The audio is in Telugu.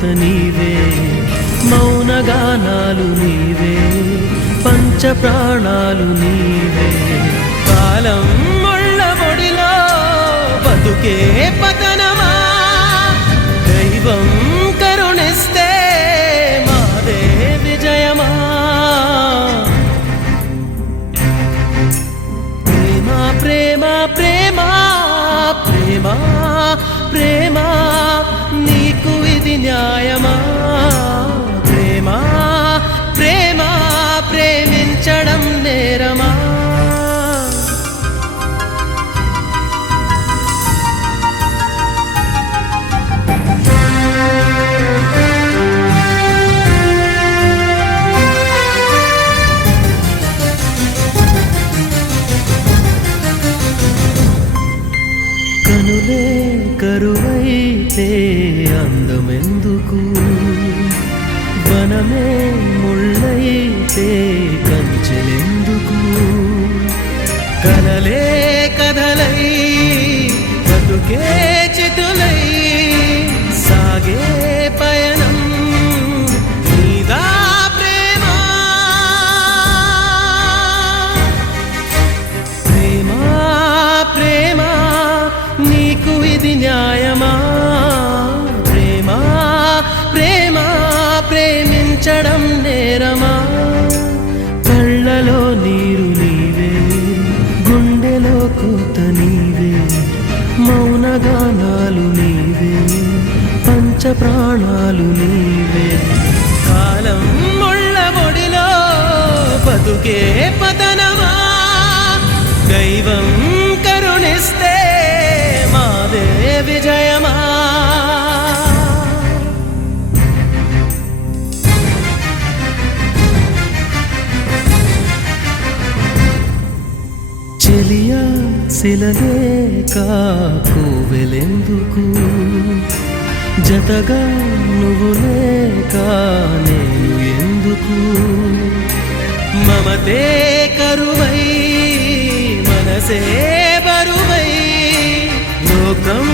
కోత నీవే, మౌనగానాలు నీవే, పంచ ప్రాణాలు నీవే. కాలం ముళ్ళ ఒడిలో బతుకే పతనమా, దైవం కరుణిస్తే మాదే విజయమా. ప్రేమ ప్రేమ ప్రేమ ప్రేమ నీకు ఇది న్యాయమా. ప్రేమ ప్రేమ ప్రేమించడం నేరమా. కనులే కరువైతే అందమెందుకు, వనమే ముళ్ళైతే కంచెలెందుకు. కలలే కథలై బతుకే చితులై సాగే పయనం నీదా ప్రేమ. ప్రేమ ప్రేమ నీకు ఇది న్యాయమా. ప్రేమ ప్రేమ ప్రేమించడం నేరమా. కళ్ళలో నీరు నీవే, గుండెలో కోత నీవే, మౌనగానాలు నీవే, పంచ ప్రాణాలు నీవే. కాలం ముళ్ళ ఒడిలో బతుకే పతనమా, దైవం కరుణిస్తే మాదే విజయమా. చెలియా శిలలేక కోవెలెందుకు, జతగా నువ్వు లేక నేను ఎందుకు. మమతే కరువై మనసే బరువై లోకం